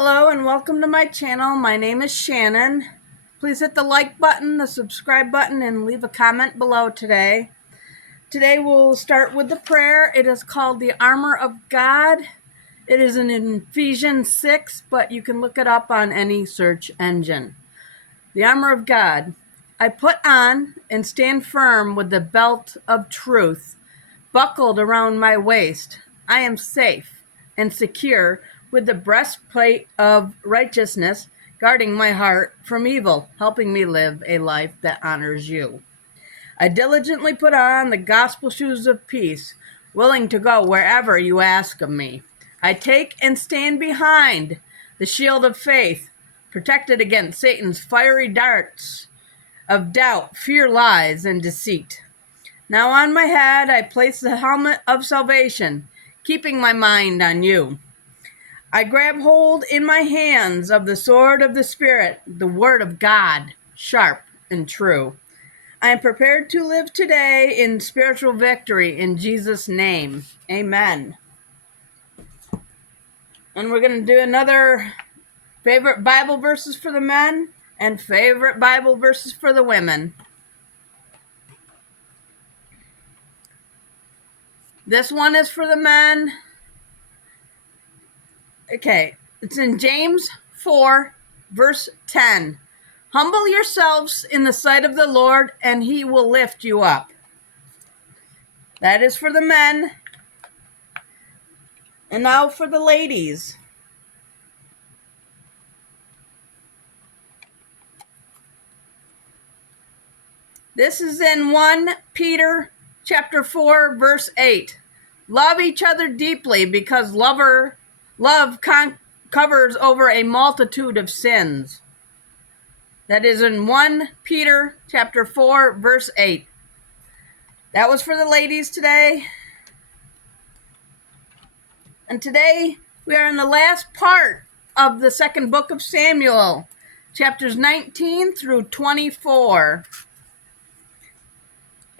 Hello and welcome to my channel. My name is Shannon. Please hit the like button, the subscribe button, and leave a comment below today. Today we'll start with the prayer. It is called the Armor of God. It is in Ephesians 6, but you can look it up on any search engine. The Armor of God. I put on and stand firm with the belt of truth buckled around my waist. I am safe and secure with the breastplate of righteousness guarding my heart from evil, helping me live a life that honors you. I diligently put on the gospel shoes of peace, willing to go wherever you ask of me. I take and stand behind the shield of faith, protected against Satan's fiery darts of doubt, fear, lies, and deceit. Now on my head I place the helmet of salvation, keeping my mind on you. I grab hold in my hands of the sword of the Spirit, the word of God, sharp and true. I am prepared to live today in spiritual victory in Jesus' name. Amen. And we're going to do another favorite Bible verses for the men and favorite Bible verses for the women. This one is for the men. Okay, it's in James 4, verse 10. Humble yourselves in the sight of the Lord, and he will lift you up. That is for the men. And now for the ladies. This is in 1 Peter chapter 4, verse 8. Love each other deeply because love covers over a multitude of sins. That is in 1 Peter chapter 4, verse 8. That was for the ladies today. And today we are in the last part of the second book of Samuel, chapters 19 through 24.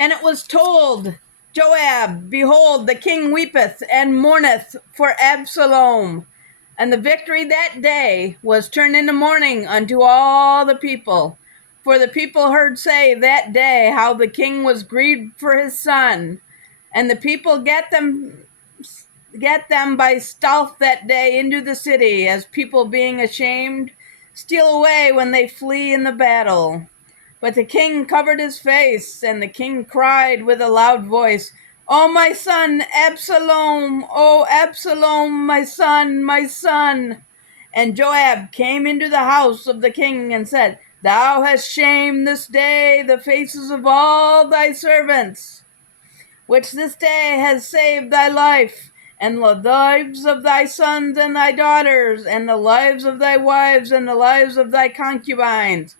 And it was told Joab, behold, the king weepeth and mourneth for Absalom. And the victory that day was turned into mourning unto all the people. For the people heard say that day how the king was grieved for his son. And the people get them by stealth that day into the city, as people being ashamed steal away when they flee in the battle. But the king covered his face, and the king cried with a loud voice, O my son, Absalom! O Absalom, my son, my son! And Joab came into the house of the king and said, Thou hast shamed this day the faces of all thy servants, which this day has saved thy life, and the lives of thy sons and thy daughters, and the lives of thy wives, and the lives of thy concubines,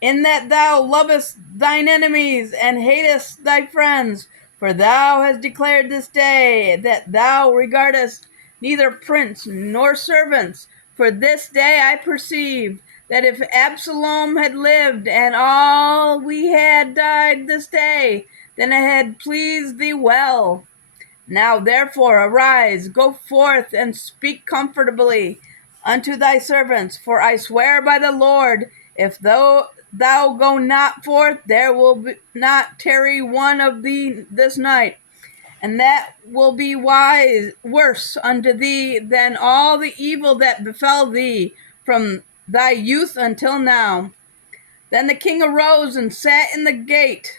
in that thou lovest thine enemies and hatest thy friends. For thou hast declared this day that thou regardest neither prince nor servants. For this day I perceive that if Absalom had lived and all we had died this day, then it had pleased thee well. Now therefore arise, go forth, and speak comfortably unto thy servants. For I swear by the Lord, if thou go not forth, there will not tarry one of thee this night. And that will be worse unto thee than all the evil that befell thee from thy youth until now. Then the king arose and sat in the gate,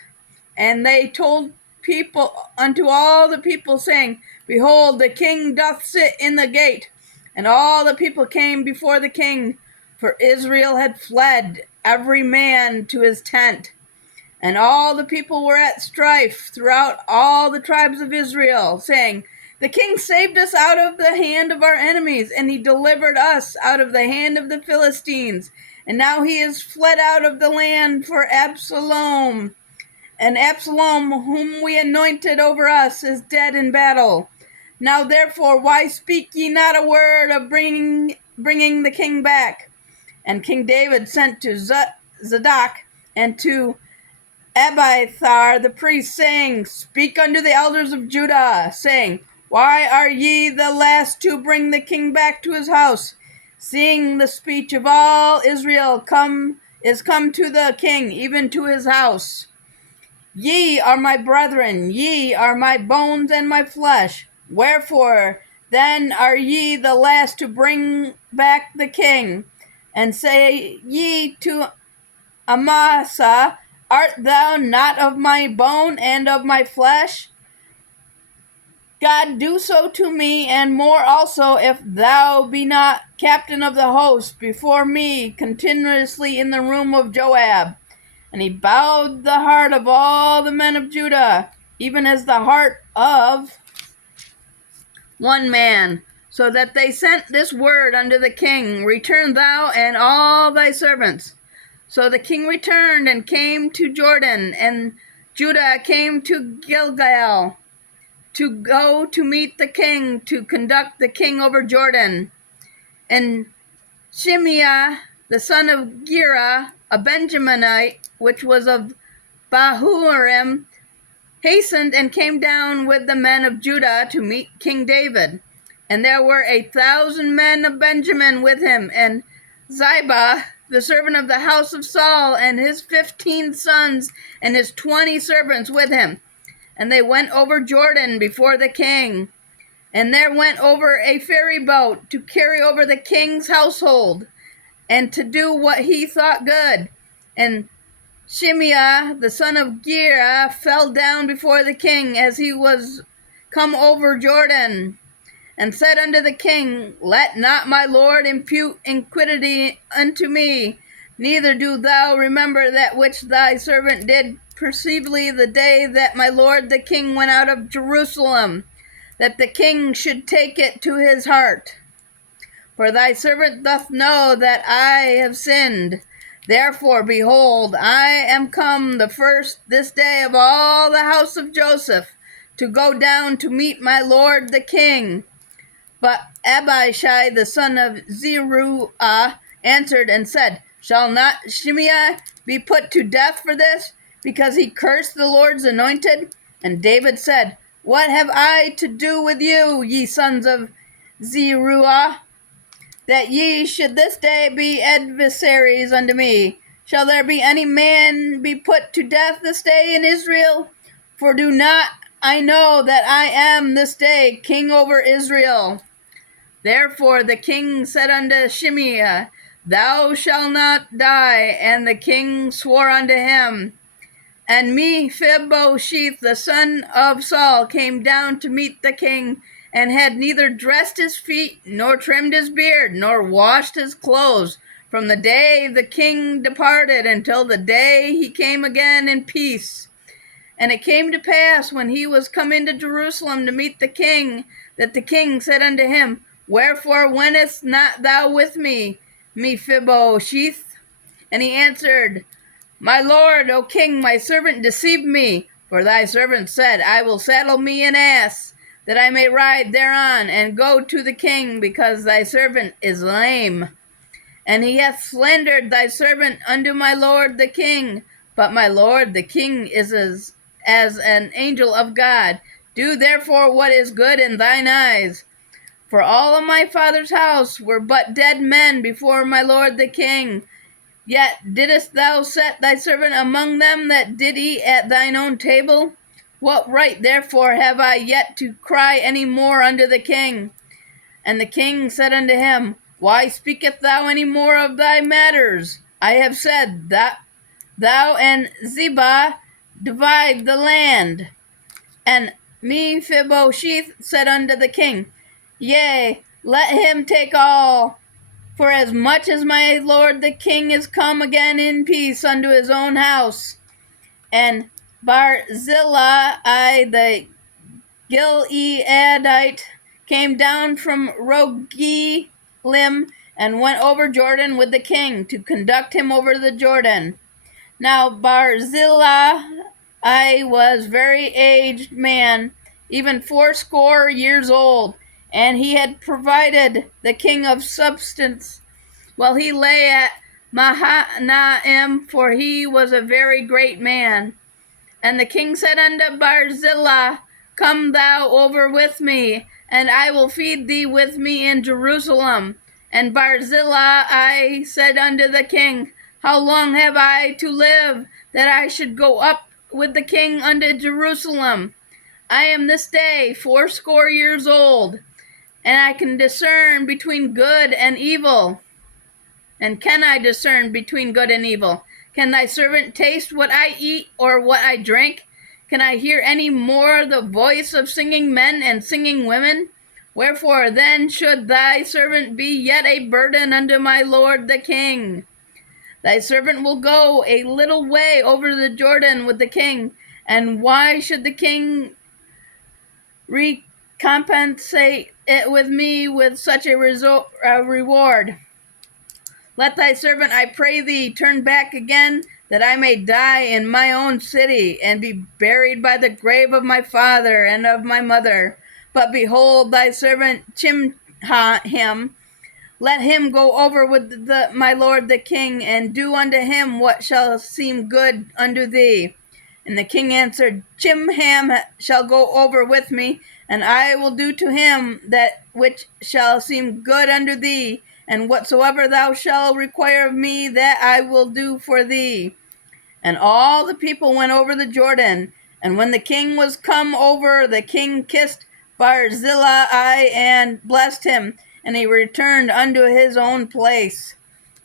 and they told people unto all the people, saying, Behold, the king doth sit in the gate. And all the people came before the king, for Israel had fled, every man to his tent. And all the people were at strife throughout all the tribes of Israel, saying, The king saved us out of the hand of our enemies, and he delivered us out of the hand of the Philistines. And now he is fled out of the land for Absalom. And Absalom, whom we anointed over us, is dead in battle. Now therefore, why speak ye not a word of bringing the king back? And King David sent to Zadok and to Abiathar the priest, saying, Speak unto the elders of Judah, saying, Why are ye the last to bring the king back to his house? seeing the speech of all Israel is come to the king, even to his house. Ye are my brethren, ye are my bones and my flesh. Wherefore then are ye the last to bring back the king? And say ye to Amasa, art thou not of my bone and of my flesh? God do so to me, and more also, if thou be not captain of the host before me continuously in the room of Joab. And he bowed the heart of all the men of Judah, even as the heart of one man, so that they sent this word unto the king, Return thou and all thy servants. So the king returned and came to Jordan, and Judah came to Gilgal to go to meet the king, to conduct the king over Jordan. And Shimei, the son of Gera, a Benjaminite, which was of Bahurim, hastened and came down with the men of Judah to meet King David. And there were 1,000 men of Benjamin with him, and Ziba, the servant of the house of Saul, and his 15 sons and his 20 servants with him. And they went over Jordan before the king. And there went over a ferry boat to carry over the king's household, and to do what he thought good. And Shimei, the son of Gera, fell down before the king as he was come over Jordan, and said unto the king, Let not my lord impute iniquity unto me, neither do thou remember that which thy servant did perceively the day that my lord the king went out of Jerusalem, that the king should take it to his heart. For thy servant doth know that I have sinned. Therefore, behold, I am come the first this day of all the house of Joseph, to go down to meet my lord the king. But Abishai the son of Zeruiah answered and said, Shall not Shimei be put to death for this, because he cursed the Lord's anointed? And David said, What have I to do with you, ye sons of Zeruiah, that ye should this day be adversaries unto me? Shall there be any man be put to death this day in Israel? For do not I know that I am this day king over Israel? Therefore the king said unto Shimei, Thou shalt not die. And the king swore unto him. And Mephibosheth, the son of Saul, came down to meet the king, and had neither dressed his feet, nor trimmed his beard, nor washed his clothes, from the day the king departed until the day he came again in peace. And it came to pass, when he was come into Jerusalem to meet the king, that the king said unto him, Wherefore wentest not thou with me, Mephibosheth? And he answered, My lord, O king, my servant deceived me. For thy servant said, I will saddle me an ass, that I may ride thereon, and go to the king, because thy servant is lame. And he hath slandered thy servant unto my lord the king. But my lord the king is as an angel of God. Do therefore what is good in thine eyes. For all of my father's house were but dead men before my lord the king. Yet didst thou set thy servant among them that did eat at thine own table? What right therefore have I yet to cry any more unto the king? And the king said unto him, Why speakest thou any more of thy matters? I have said that thou and Ziba divide the land. And Mephibosheth said unto the king, Yea, let him take all, for as much as my lord the king is come again in peace unto his own house. And Barzillai the Gileadite came down from Rogelim, and went over Jordan with the king, to conduct him over the Jordan. Now Barzillai was very aged man, even 80 years old, and he had provided the king of substance while he lay at Mahanaim, for he was a very great man. And the king said unto Barzillai, Come thou over with me, and I will feed thee with me in Jerusalem. And Barzillai said unto the king, How long have I to live, that I should go up with the king unto Jerusalem? I am this day 80 years old, and I can discern between good and evil. And can I discern between good and evil? Can thy servant taste what I eat, or what I drink? Can I hear any more the voice of singing men and singing women? Wherefore then should thy servant be yet a burden unto my lord the king? Thy servant will go a little way over the Jordan with the king, and why should the king recompensate it with me with such a reward? Let thy servant, I pray thee, turn back again, that I may die in my own city, and be buried by the grave of my father and of my mother. But behold, thy servant Chimham, let him go over with my lord the king, and do unto him what shall seem good unto thee. And the king answered, Chimham shall go over with me, and I will do to him that which shall seem good unto thee, and whatsoever thou shalt require of me, that I will do for thee. And all the people went over the Jordan. And when the king was come over, the king kissed Barzillai and blessed him, and he returned unto his own place.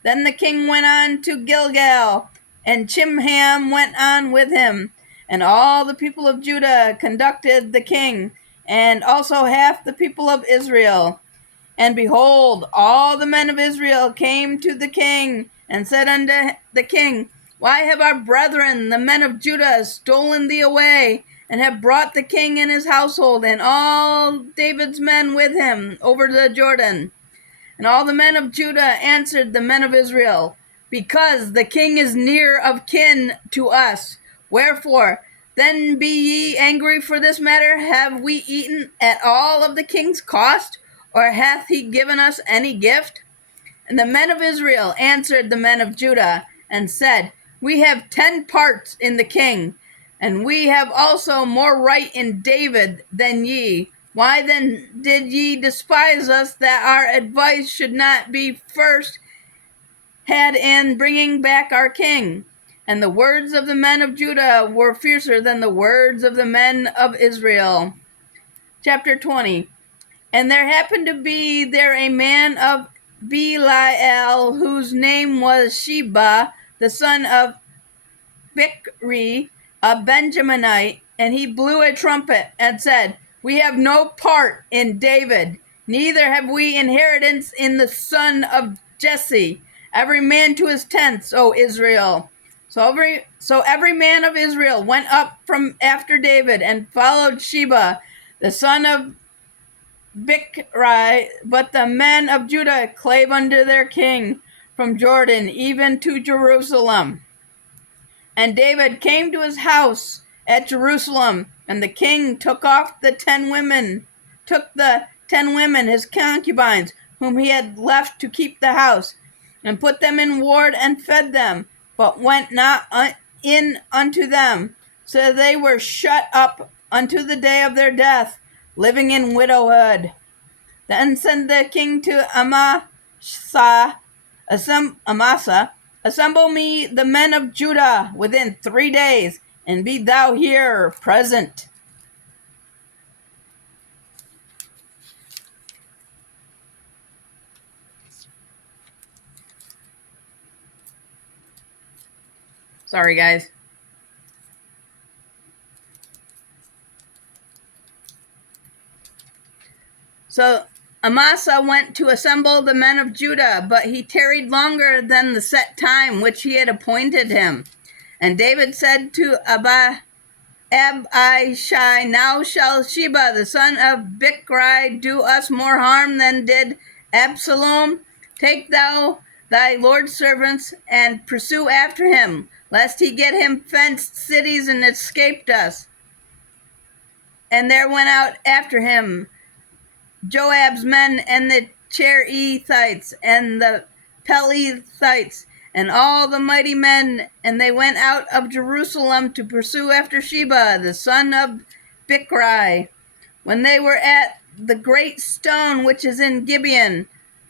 Then the king went on to Gilgal, and Chimham went on with him. And all the people of Judah conducted the king, and also half the people of Israel. And behold, all the men of Israel came to the king, and said unto the king, Why have our brethren, the men of Judah, stolen thee away, and have brought the king and his household, and all David's men with him, over the Jordan? And all the men of Judah answered the men of Israel, Because the king is near of kin to us. Wherefore, then be ye angry for this matter? Have we eaten at all of the king's cost? Or hath he given us any gift? And the men of Israel answered the men of Judah, and said, We have 10 parts in the king, and we have also more right in David than ye. Why then did ye despise us, that our advice should not be first had in bringing back our king? And the words of the men of Judah were fiercer than the words of the men of Israel. Chapter 20. And there happened to be there a man of Belial, whose name was Sheba, the son of Bichri, a Benjaminite, and he blew a trumpet and said, We have no part in David, neither have we inheritance in the son of Jesse. Every man to his tents, O Israel. So every man of Israel went up from after David and followed Sheba, the son of Bichri, but the men of Judah clave unto their king from Jordan even to Jerusalem. And David came to his house at Jerusalem, and the king took the 10 women, his concubines, whom he had left to keep the house, and put them in ward and fed them, but went not in unto them. So they were shut up unto the day of their death, living in widowhood. Then said the king to Amasa, Assemble me the men of Judah within 3 days, and be thou here present. Sorry, guys. So Amasa went to assemble the men of Judah, but he tarried longer than the set time which he had appointed him. And David said to Abishai, Now shall Sheba, the son of Bichri, do us more harm than did Absalom. Take thou thy Lord's servants, and pursue after him, lest he get him fenced cities and escaped us. And there went out after him Joab's men, and the Cherethites, and the Pelethites, and all the mighty men, and they went out of Jerusalem to pursue after Sheba, the son of Bichri. When they were at the great stone which is in Gibeon,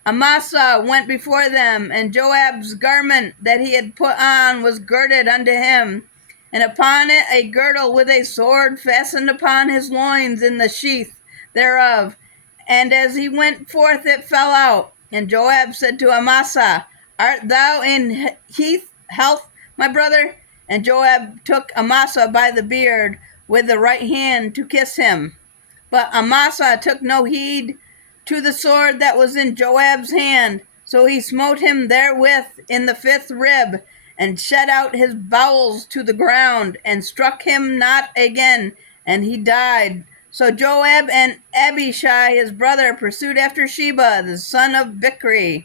Amasa went before them, and Joab's garment that he had put on was girded unto him, and upon it a girdle with a sword fastened upon his loins in the sheath thereof. And as he went forth, it fell out. And Joab said to Amasa, Art thou in health, my brother? And Joab took Amasa by the beard with the right hand to kiss him. But Amasa took no heed to the sword that was in Joab's hand. So he smote him therewith in the fifth rib, and shed out his bowels to the ground, and struck him not again, and he died. So Joab and Abishai his brother pursued after Sheba, the son of Bichri.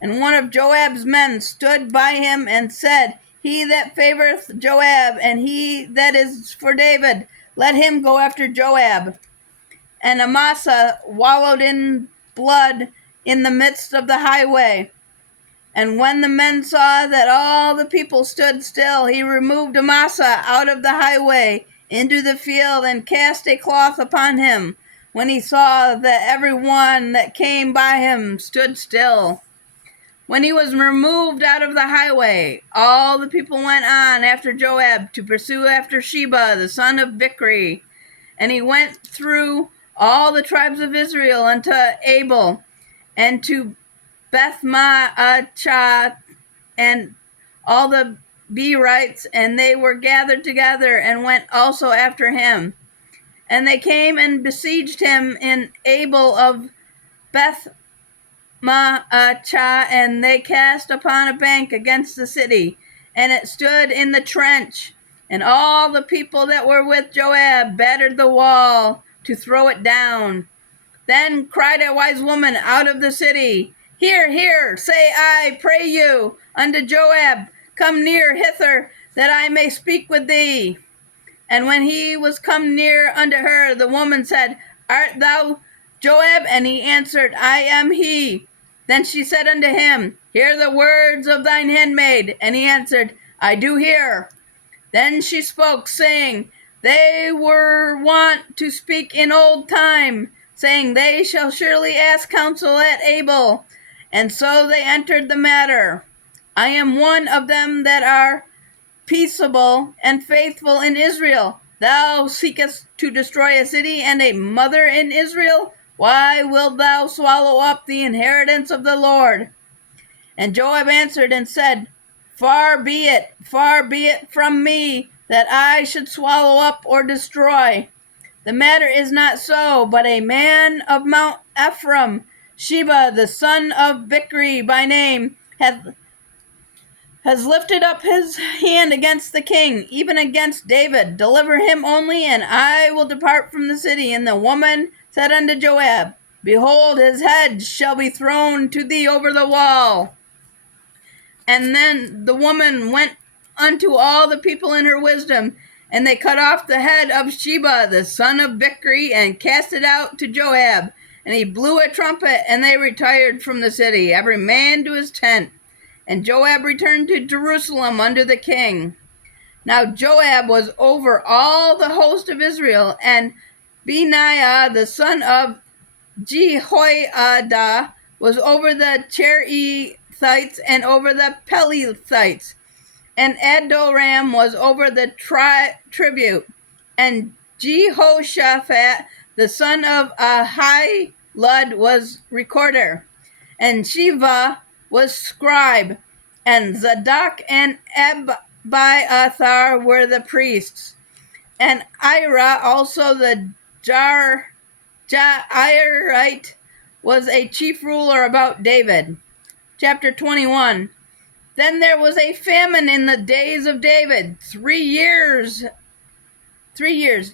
And one of Joab's men stood by him and said, He that favoreth Joab, and he that is for David, let him go after Joab. And Amasa wallowed in blood in the midst of the highway. And when the men saw that all the people stood still, he removed Amasa out of the highway into the field, and cast a cloth upon him, when he saw that every one that came by him stood still. When he was removed out of the highway, all the people went on after Joab to pursue after Sheba, the son of Bichri. And he went through all the tribes of Israel unto Abel, and to Beth-maachah, and all the Berites, and they were gathered together, and went also after him. And they came and besieged him in Abel of Beth-maachah, and they cast upon a bank against the city, and it stood in the trench. And all the people that were with Joab battered the wall to throw it down. Then cried a wise woman out of the city, Hear, hear, say I pray you unto Joab, Come near hither, that I may speak with thee. And when he was come near unto her, the woman said, Art thou Joab? And he answered, I am he. Then she said unto him, Hear the words of thine handmaid. And he answered, I do hear. Then she spoke, saying, They were wont to speak in old time, saying, They shall surely ask counsel at Abel. And so they entered the matter. I am one of them that are peaceable and faithful in Israel. Thou seekest to destroy a city and a mother in Israel? Why wilt thou swallow up the inheritance of the Lord? And Joab answered and said, far be it from me that I should swallow up or destroy. The matter is not so, but a man of Mount Ephraim, Sheba, the son of Bichri by name, has lifted up his hand against the king, even against David. Deliver him only, and I will depart from the city. And the woman said unto Joab, Behold, his head shall be thrown to thee over the wall. And then the woman went unto all the people in her wisdom, and they cut off the head of Sheba, the son of Bichri, and cast it out to Joab. And he blew a trumpet, and they retired from the city, every man to his tent. And Joab returned to Jerusalem unto the king. Now Joab was over all the host of Israel, and Benaiah the son of Jehoiada was over the Cherethites and over the Pelethites. And Adoram was over the tribute. And Jehoshaphat the son of Ahilud was recorder. And Sheva was scribe. And Zadok and Abiathar were the priests. And Ira also the Jairite was a chief ruler about David. Chapter 21. Then there was a famine in the days of David, 3 years,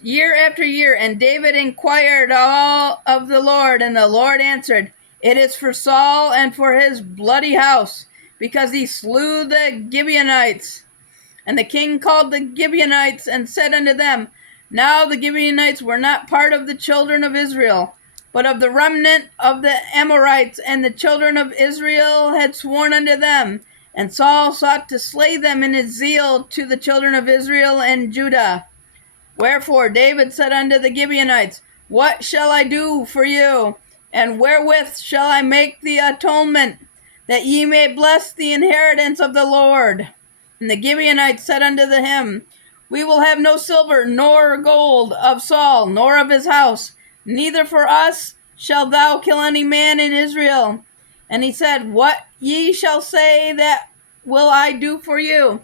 year after year. And David inquired all of the Lord, and the Lord answered, It is for Saul and for his bloody house, because he slew the Gibeonites. And the king called the Gibeonites and said unto them, Now the Gibeonites were not part of the children of Israel, but of the remnant of the Amorites, and the children of Israel had sworn unto them. And Saul sought to slay them in his zeal to the children of Israel and Judah. Wherefore David said unto the Gibeonites, What shall I do for you? And wherewith shall I make the atonement, that ye may bless the inheritance of the Lord? And the Gibeonites said unto him, We will have no silver nor gold of Saul, nor of his house, neither for us shalt thou kill any man in Israel. And he said, What ye shall say, that will I do for you.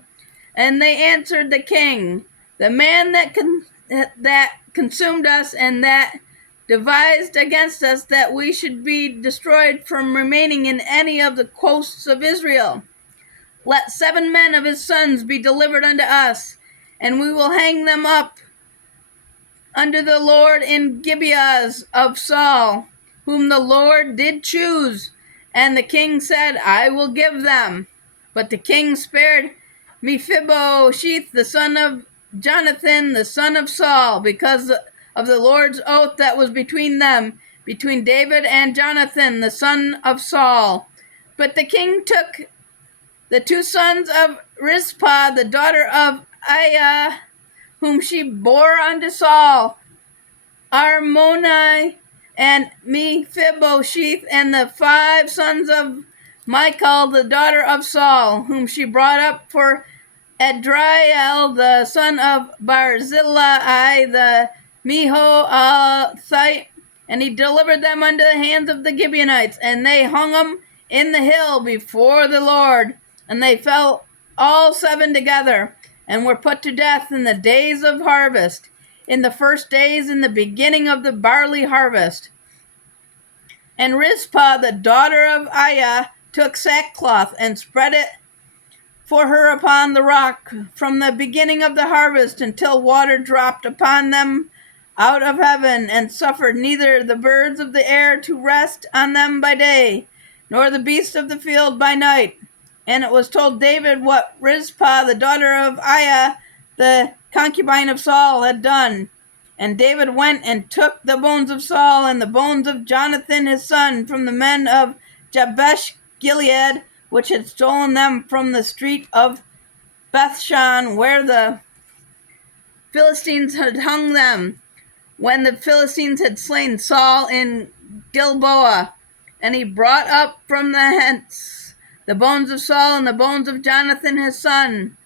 And they answered the king, The man that consumed us, and that devised against us that we should be destroyed from remaining in any of the coasts of Israel. Let 7 men of his sons be delivered unto us, and we will hang them up unto the Lord in Gibeahs of Saul, whom the Lord did choose. And the king said, I will give them. But the king spared Mephibosheth, the son of Jonathan, the son of Saul, because of the Lord's oath that was between them, between David and Jonathan, the son of Saul. But the king took the 2 sons of Rizpah, the daughter of Aiah, whom she bore unto Saul, Armoni and Mephibosheth, and the 5 sons of Michal, the daughter of Saul, whom she brought up for Adriel, the son of Barzillai, the Mehoathite, and he delivered them unto the hands of the Gibeonites, and they hung them in the hill before the Lord. And they fell all 7 together, and were put to death in the days of harvest, in the first days in the beginning of the barley harvest. And Rizpah, the daughter of Aiah, took sackcloth and spread it for her upon the rock from the beginning of the harvest until water dropped upon them out of heaven, and suffered neither the birds of the air to rest on them by day, nor the beasts of the field by night. And it was told David what Rizpah, the daughter of Aiah, the concubine of Saul, had done. And David went and took the bones of Saul and the bones of Jonathan his son from the men of Jabesh Gilead, which had stolen them from the street of Bethshan, where the Philistines had hung them, when the Philistines had slain Saul in Gilboa. And he brought up from the hence the bones of Saul and the bones of Jonathan his son,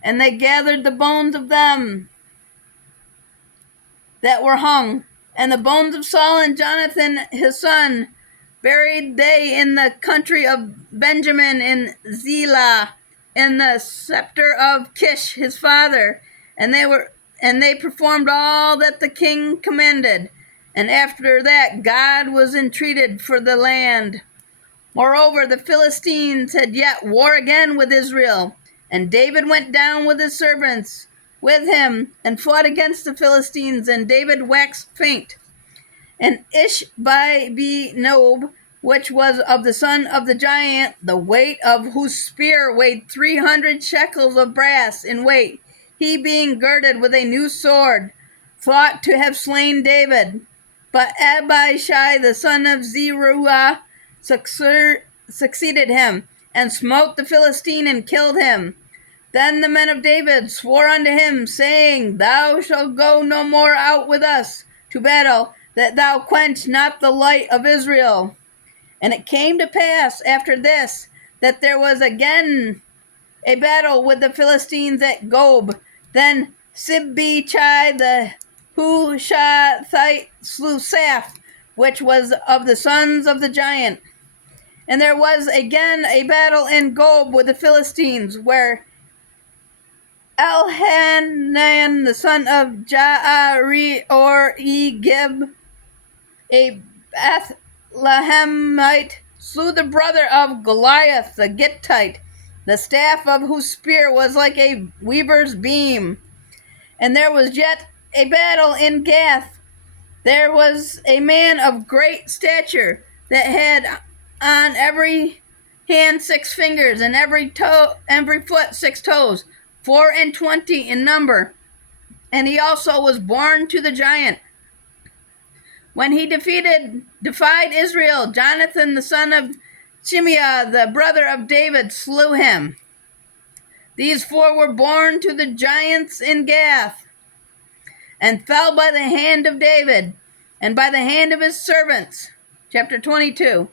and they gathered the bones of them that were hung, and the bones of Saul and Jonathan his son buried they in the country of Benjamin in Zelah, in the scepter of Kish his father. And they performed all that the king commanded. And after that God was entreated for the land. Moreover, the Philistines had yet war again with Israel, and David went down with his servants with him, and fought against the Philistines, and David waxed faint. And Ishbi-benob, which was of the son of the giant, the weight of whose spear weighed 300 shekels of brass in weight, he being girded with a new sword, thought to have slain David. But Abishai, the son of Zeruiah, succeeded him, and smote the Philistine and killed him. Then the men of David swore unto him, saying, Thou shalt go no more out with us to battle, that thou quench not the light of Israel. And it came to pass after this, that there was again a battle with the Philistines at Gob. Then Sibechai the Hushathite slew Saph, which was of the sons of the giant. And there was again a battle in Gob with the Philistines, where Elhanan, the son of Jaare-Oregib, a Bethlehemite, slew the brother of Goliath the Gittite, the staff of whose spear was like a weaver's beam. And there was yet a battle in Gath. There was a man of great stature that had on every hand 6 fingers, and every foot 6 toes, 24 in number. And he also was born to the giant. When he defied Israel, Jonathan the son of Shimeah, the brother of David, slew him. These 4 were born to the giants in Gath, and fell by the hand of David, and by the hand of his servants. chapter 22.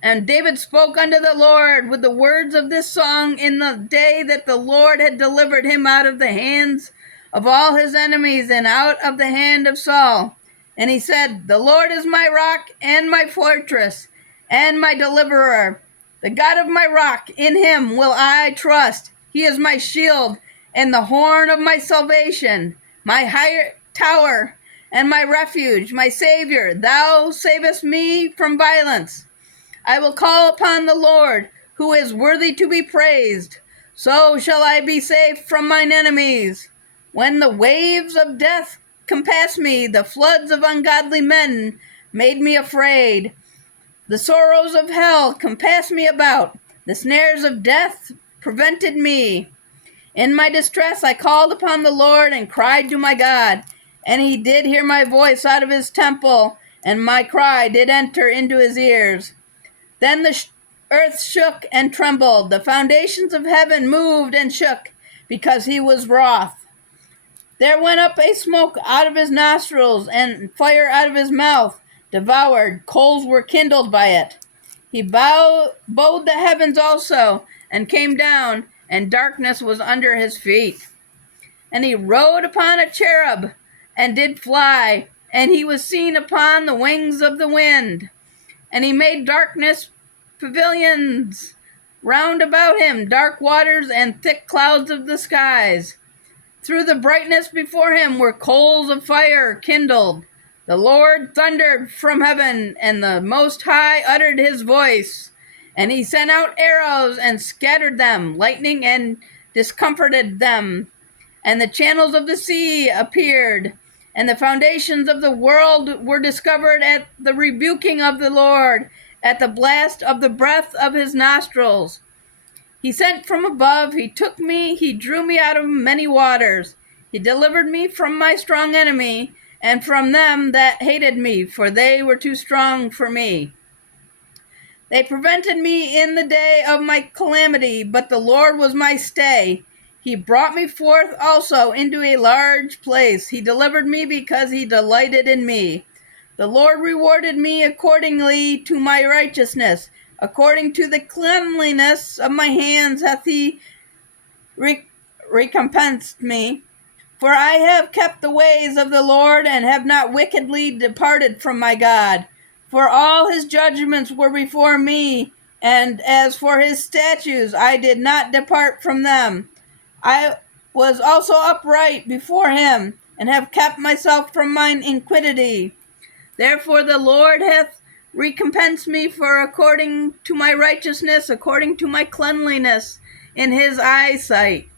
And David spoke unto the Lord with the words of this song in the day that the Lord had delivered him out of the hands of all his enemies and out of the hand of Saul. And he said, The Lord is my rock and my fortress and my deliverer, the God of my rock, in him will I trust. He is my shield and the horn of my salvation, my high tower and my refuge, my Savior. Thou savest me from violence. I will call upon the Lord, who is worthy to be praised. So shall I be safe from mine enemies. When the waves of death compassed me, the floods of ungodly men made me afraid. The sorrows of hell compassed me about. The snares of death prevented me. In my distress I called upon the Lord and cried to my God. And he did hear my voice out of his temple, and my cry did enter into his ears. Then the earth shook and trembled. The foundations of heaven moved and shook, because he was wroth. There went up a smoke out of his nostrils, and fire out of his mouth devoured. Coals were kindled by it. He bowed the heavens also, and came down, and darkness was under his feet. And he rode upon a cherub, and did fly, and he was seen upon the wings of the wind. And he made darkness pavilions round about him, dark waters and thick clouds of the skies. Through the brightness before him were coals of fire kindled. The Lord thundered from heaven, and the Most High uttered his voice. And he sent out arrows and scattered them, lightning and discomforted them. And the channels of the sea appeared, and the foundations of the world were discovered at the rebuking of the Lord, at the blast of the breath of his nostrils. He sent from above, he took me, he drew me out of many waters. He delivered me from my strong enemy, and from them that hated me, for they were too strong for me. They prevented me in the day of my calamity, but the Lord was my stay. He brought me forth also into a large place. He delivered me because he delighted in me. The Lord rewarded me accordingly to my righteousness. According to the cleanliness of my hands hath he recompensed me. For I have kept the ways of the Lord, and have not wickedly departed from my God. For all his judgments were before me, and as for his statutes, I did not depart from them. I was also upright before him, and have kept myself from mine iniquity. Therefore the Lord hath recompensed me for according to my righteousness, according to my cleanliness in his eyesight.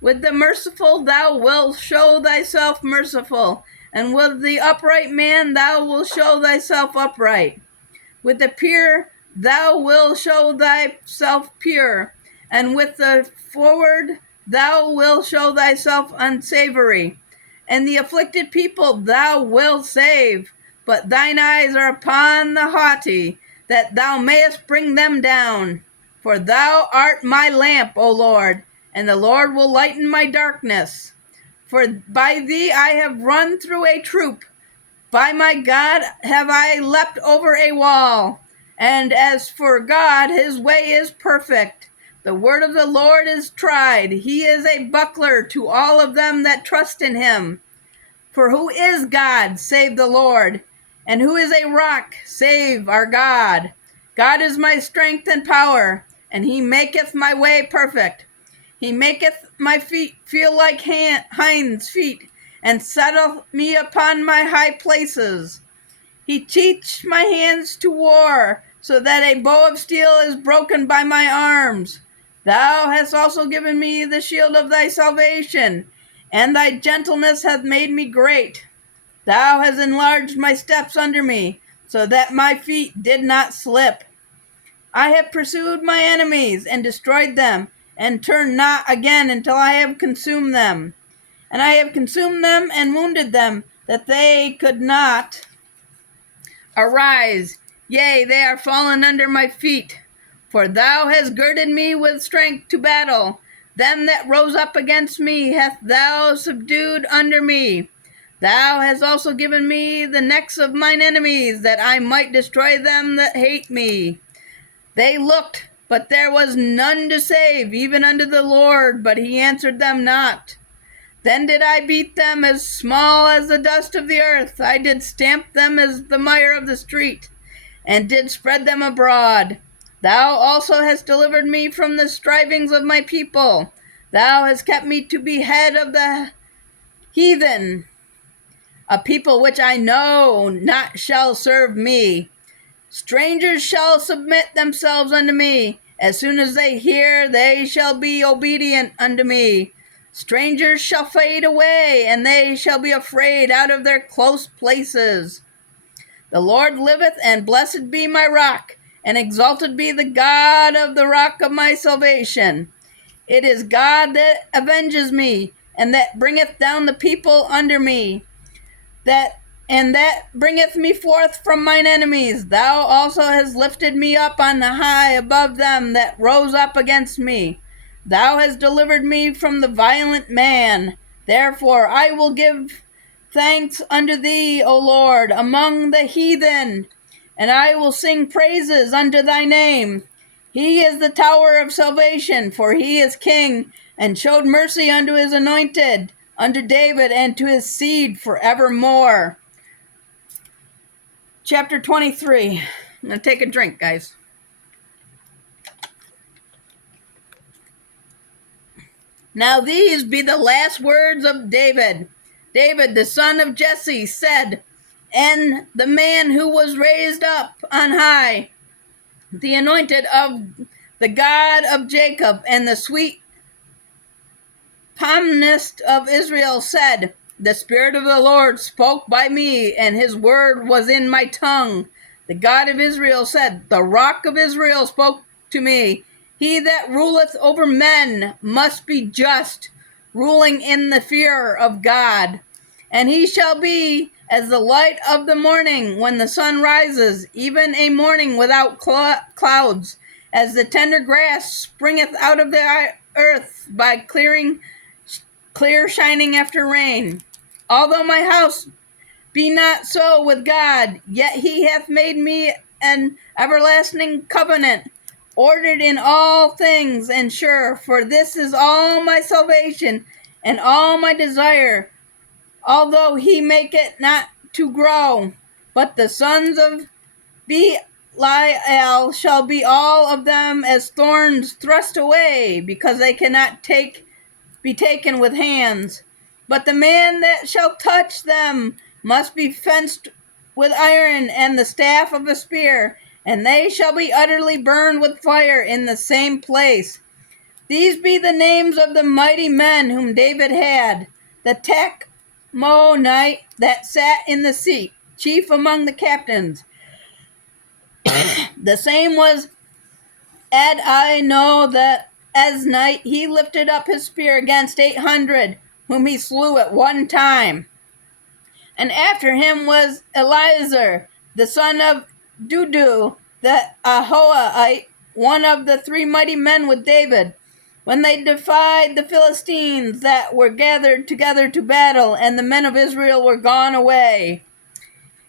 With the merciful thou wilt show thyself merciful, and with the upright man thou wilt show thyself upright. With the pure thou wilt show thyself pure, and with the froward thou wilt show thyself unsavory. And the afflicted people thou wilt save, but thine eyes are upon the haughty, that thou mayest bring them down. For thou art my lamp, O Lord, and the Lord will lighten my darkness. For by thee I have run through a troop. By my God have I leapt over a wall. And as for God, his way is perfect. The word of the Lord is tried. He is a buckler to all of them that trust in him. For who is God save the Lord? And who is a rock save our God? God is my strength and power, and he maketh my way perfect. He maketh my feet feel like hinds' feet, and setteth me upon my high places. He teach my hands to war, so that a bow of steel is broken by my arms. Thou hast also given me the shield of thy salvation, and thy gentleness hath made me great. Thou hast enlarged my steps under me, so that my feet did not slip. I have pursued my enemies and destroyed them, and turned not again until I have consumed them. And I have consumed them and wounded them, that they could not arise. Yea, they are fallen under my feet. For thou hast girded me with strength to battle. Them that rose up against me hath thou subdued under me. Thou hast also given me the necks of mine enemies, that I might destroy them that hate me. They looked, but there was none to save, even unto the Lord, but he answered them not. Then did I beat them as small as the dust of the earth. I did stamp them as the mire of the street, and did spread them abroad. Thou also hast delivered me from the strivings of my people. Thou hast kept me to be head of the heathen. A people which I know not shall serve me. Strangers shall submit themselves unto me. As soon as they hear, they shall be obedient unto me. Strangers shall fade away, and they shall be afraid out of their close places. The Lord liveth, and blessed be my rock, and exalted be the God of the rock of my salvation. It is God that avenges me, and that bringeth down the people under me, that bringeth me forth from mine enemies. Thou also hast lifted me up on the high above them that rose up against me. Thou hast delivered me from the violent man. Therefore I will give thanks unto thee, O Lord, among the heathen, and I will sing praises unto thy name. He is the tower of salvation, for he is king, and showed mercy unto his anointed, unto David, and to his seed forevermore. Chapter 23. I'm going to take a drink, guys. Now these be the last words of David. David, the son of Jesse, said, and the man who was raised up on high, the anointed of the God of Jacob, and the sweet Psalmist of Israel, said, the Spirit of the Lord spoke by me, and his word was in my tongue. The God of Israel said, the Rock of Israel spoke to me. He that ruleth over men must be just, ruling in the fear of God. And he shall be as the light of the morning when the sun rises, even a morning without clouds, as the tender grass springeth out of the earth by clear shining after rain. Although my house be not so with God, yet he hath made me an everlasting covenant, ordered in all things and sure. For this is all my salvation and all my desire, although he make it not to grow. But the sons of Belial shall be all of them as thorns thrust away, because they cannot be taken with hands. But the man that shall touch them must be fenced with iron and the staff of a spear, and they shall be utterly burned with fire in the same place. These be the names of the mighty men whom David had: the Tachmonite that sat in the seat, chief among the captains. The same was Adino the Eznite. He lifted up his spear against 800, whom he slew at one time. And after him was Eleazar, the son of Dudu, the Ahoite, one of the three mighty men with David, when they defied the Philistines that were gathered together to battle, and the men of Israel were gone away.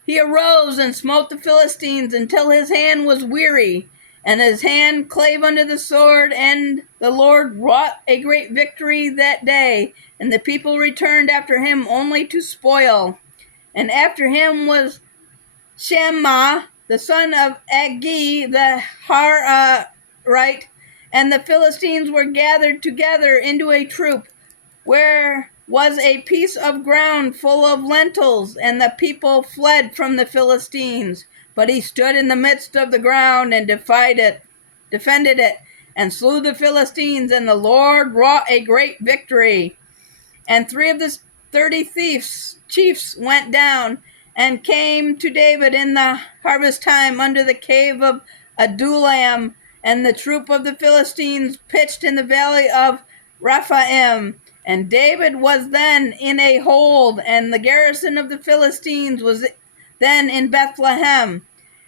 He arose and smote the Philistines until his hand was weary, and his hand clave unto the sword, and the Lord wrought a great victory that day, and the people returned after him only to spoil. And after him was Shammah, the son of Agi the Hararite, and the Philistines were gathered together into a troop, where was a piece of ground full of lentils, and the people fled from the Philistines. But he stood in the midst of the ground and defended it, and slew the Philistines, and the Lord wrought a great victory. And 3 of the 30 chiefs went down and came to David in the harvest time under the cave of Adullam, and the troop of the Philistines pitched in the valley of Rephaim. And David was then in a hold, and the garrison of the Philistines was then in Bethlehem.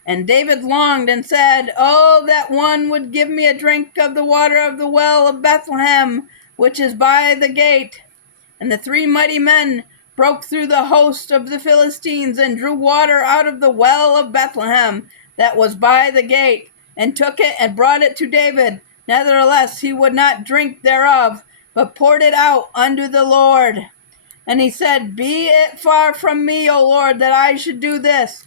And David longed and said, oh, that one would give me a drink of the water of the well of Bethlehem, which is by the gate. And the 3 mighty men broke through the host of the Philistines, and drew water out of the well of Bethlehem that was by the gate, and took it and brought it to David. Nevertheless, he would not drink thereof, but poured it out unto the Lord. And he said, Be it far from me, O Lord, that I should do this.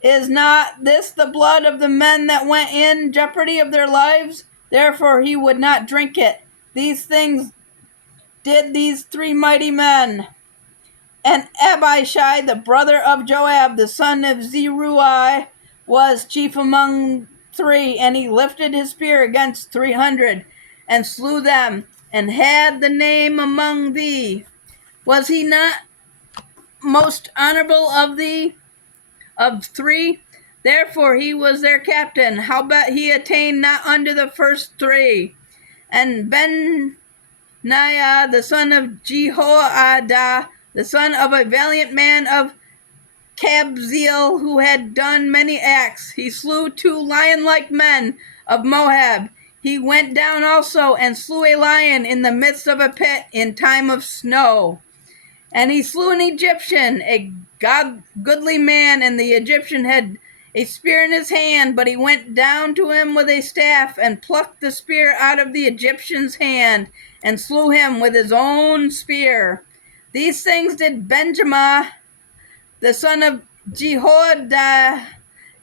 Is not this the blood of the men that went in jeopardy of their lives? Therefore he would not drink it. These things did these three mighty men. And Abishai, the brother of Joab, the son of Zeruiah, was chief among three, and he lifted his spear against 300, and slew them, and had the name among thee. Was he not most honorable of three? Therefore he was their captain. Howbeit he attained not unto the first three. And Benaiah, the son of Jehoiada, the son of a valiant man of Kabzeel, who had done many acts, he slew 2 lion-like men of Moab. He went down also and slew a lion in the midst of a pit in time of snow. And he slew an Egyptian, a goodly man, and the Egyptian had a spear in his hand, but he went down to him with a staff, and plucked the spear out of the Egyptian's hand, and slew him with his own spear. These things did Benjamin, the son of Jehoiada,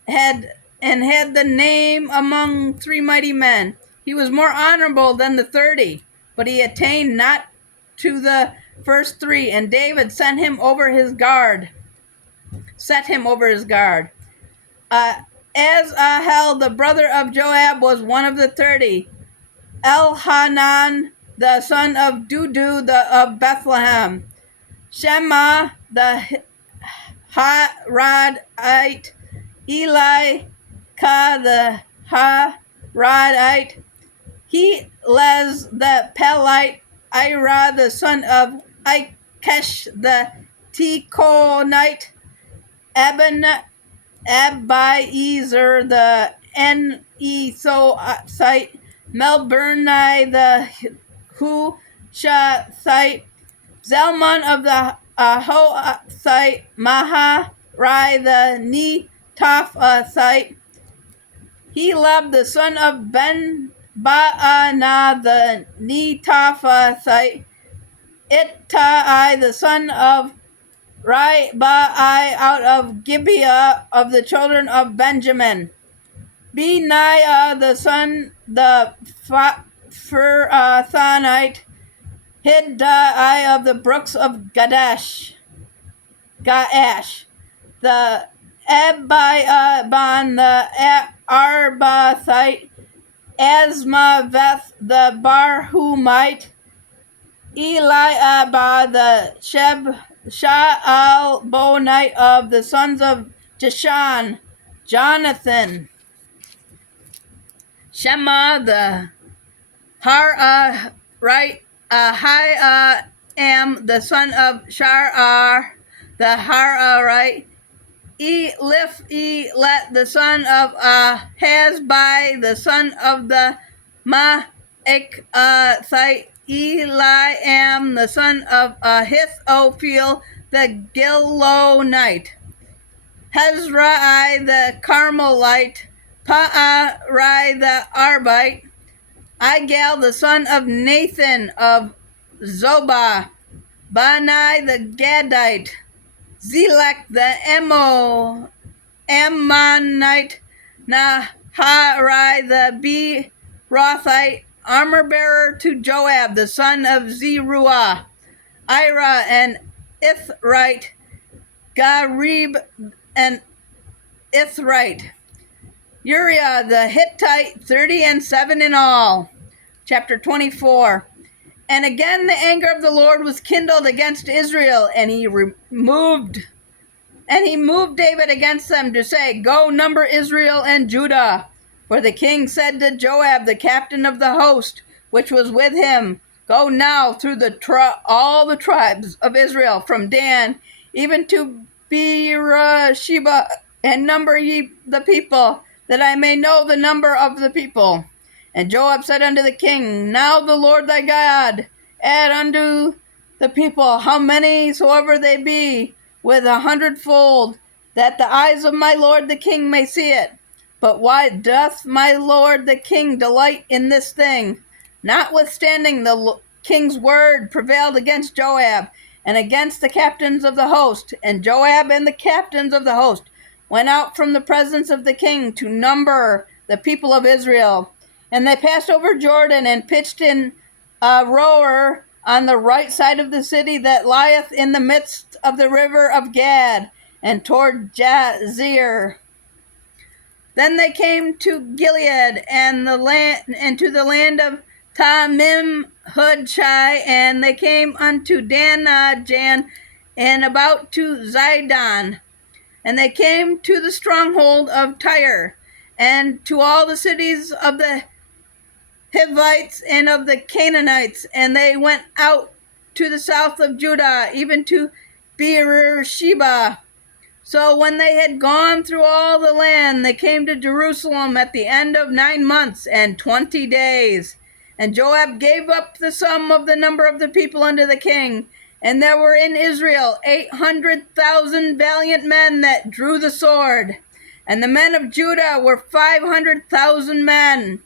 had the name among 3 mighty men. He was more honorable than the 30, but he attained not to the first 3. And David set him over his guard. Asahel, the brother of Joab, was one of the 30. Elhanan, the son of Dudu, of Bethlehem. Shema, the Haradite. Elika, the Haradite. Helez, the Pelite. Ira, the son of Ikesh, the Tekonite. Abiezer, the Enethosite. Melburnai, the Hushathite. Zalmon of the Ahothite. Maharai, the Netophathite. Helab, the son of Baana, the Netophathite. Ittai, the son of Ribai, out of Gibeah of the children of Benjamin. Benaiah, the son, the Phirathonite. Hiddai of the brooks of Gaash. The Abiban, the Arbathite. Asmaveth, the Barhumite. Eliab, the Shaalbonite of the sons of Jeshan. Jonathan. Shema, the Hararite. Hiam, the son of Sharar, the Hararite. Eliphelet, the son of Hazbai, the son of the Maachathite. Eliam, the son of Ahithophel, the Gilonite. Hezrai, the Carmelite. Paarai, the Arbite. Igal, the son of Nathan of Zobah. Bani, the Gadite. Zelek, the Ammonite. Naharai, the Beerothite. Armor-bearer to Joab, the son of Zeruiah. Ira, and Ithrite. Garib, and Ithrite. Uriah the Hittite, 37 in all. Chapter 24. And again the anger of the Lord was kindled against Israel, and he moved David against them to say, Go number Israel and Judah. For the king said to Joab, the captain of the host, which was with him, Go now through all the tribes of Israel, from Dan even to Beersheba, and number ye the people, that I may know the number of the people. And Joab said unto the king, Now the Lord thy God add unto the people, how many soever they be, with 100-fold, that the eyes of my lord the king may see it. But why doth my lord the king delight in this thing? Notwithstanding, the king's word prevailed against Joab and against the captains of the host. And Joab and the captains of the host went out from the presence of the king to number the people of Israel. And they passed over Jordan and pitched in Aroer on the right side of the city that lieth in the midst of the river of Gad, and toward Jazer. Then they came to Gilead and to the land of Tamim Hudshai, and they came unto Danajan and about to Zidon. And they came to the stronghold of Tyre, and to all the cities of the Hivites and of the Canaanites, and they went out to the south of Judah, even to Beersheba. So when they had gone through all the land, they came to Jerusalem at the end of 9 months and 20 days. And Joab gave up the sum of the number of the people unto the king. And there were in Israel 800,000 valiant men that drew the sword. And the men of Judah were 500,000 men.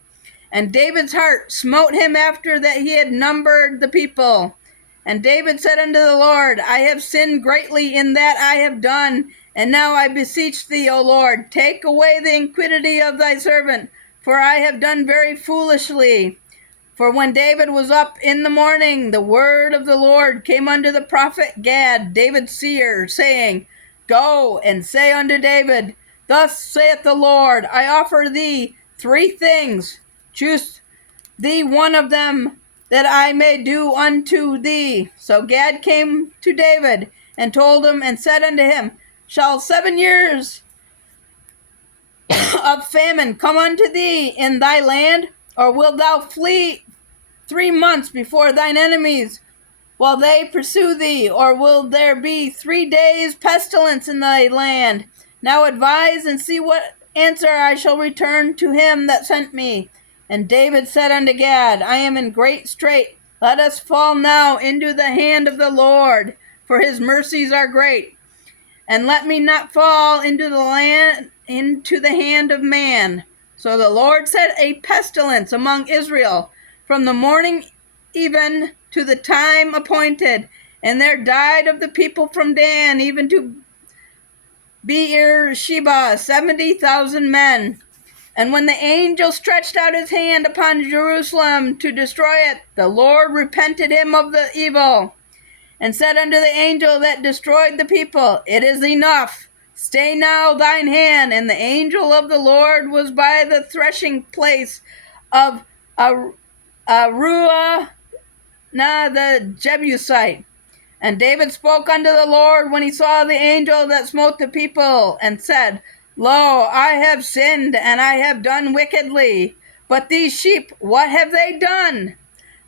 And David's heart smote him after that he had numbered the people. And David said unto the Lord, I have sinned greatly in that I have done. And now I beseech thee, O Lord, take away the iniquity of thy servant, for I have done very foolishly. For when David was up in the morning, the word of the Lord came unto the prophet Gad, David's seer, saying, Go and say unto David, Thus saith the Lord, I offer thee 3 things. Choose thee one of them, that I may do unto thee. So Gad came to David, and told him, and said unto him, Shall 7 years of famine come unto thee in thy land? Or wilt thou flee 3 months before thine enemies, while they pursue thee? Or will there be 3 days pestilence in thy land? Now advise, and see what answer I shall return to him that sent me. And David said unto Gad, I am in great strait. Let us fall now into the hand of the Lord, for his mercies are great. And let me not fall into the hand of man. So the Lord set a pestilence among Israel from the morning even to the time appointed. And there died of the people from Dan even to Beersheba 70,000 men. And when the angel stretched out his hand upon Jerusalem to destroy it, the Lord repented him of the evil, and said unto the angel that destroyed the people, It is enough. Stay now thine hand. And the angel of the Lord was by the threshing place of Aruah the Jebusite. And David spoke unto the Lord when he saw the angel that smote the people, and said, Lo, I have sinned, and I have done wickedly. But these sheep, what have they done?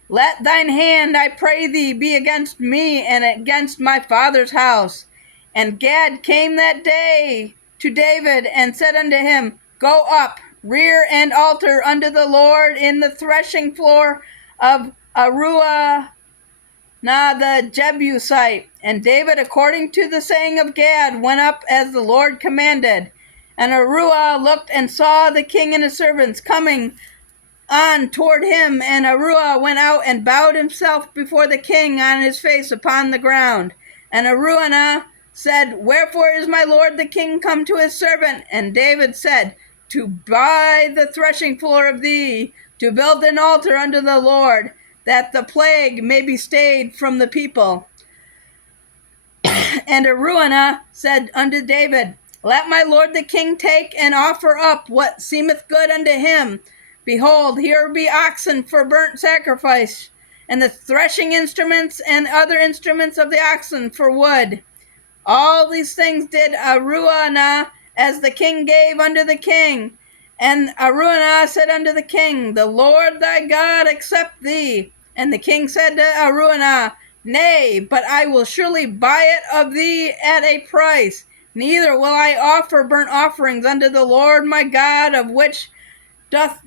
Let thine hand, I pray thee, be against me and against my father's house. And Gad came that day to David, and said unto him, Go up, rear an altar unto the Lord in the threshing floor of Aruah the Jebusite. And David, according to the saying of Gad, went up as the Lord commanded. And Aruah looked and saw the king and his servants coming on toward him. And Aruah went out and bowed himself before the king on his face upon the ground. And Araunah said, Wherefore is my lord the king come to his servant? And David said, To buy the threshing floor of thee, to build an altar unto the Lord, that the plague may be stayed from the people. And Araunah said unto David, Let my lord the king take and offer up what seemeth good unto him. Behold, here be oxen for burnt sacrifice, and the threshing instruments and other instruments of the oxen for wood. All these things did Araunah as the king gave unto the king. And Araunah said unto the king, The Lord thy God accept thee. And the king said to Araunah, Nay, but I will surely buy it of thee at a price. Neither will I offer burnt offerings unto the Lord my God, of which doth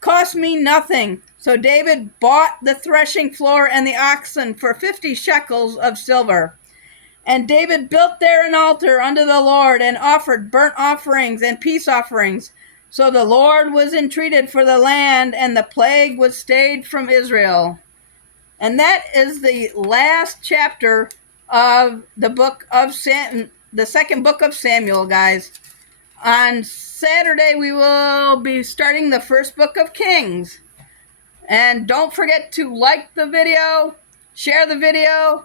cost me nothing. So David bought the threshing floor and the oxen for 50 shekels of silver. And David built there an altar unto the Lord and offered burnt offerings and peace offerings. So the Lord was entreated for the land, and the plague was stayed from Israel. And that is the last chapter of the book of the second book of Samuel, guys. On Saturday, we will be starting the first book of Kings. And don't forget to like the video, share the video,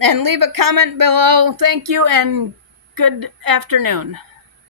and leave a comment below. Thank you and good afternoon.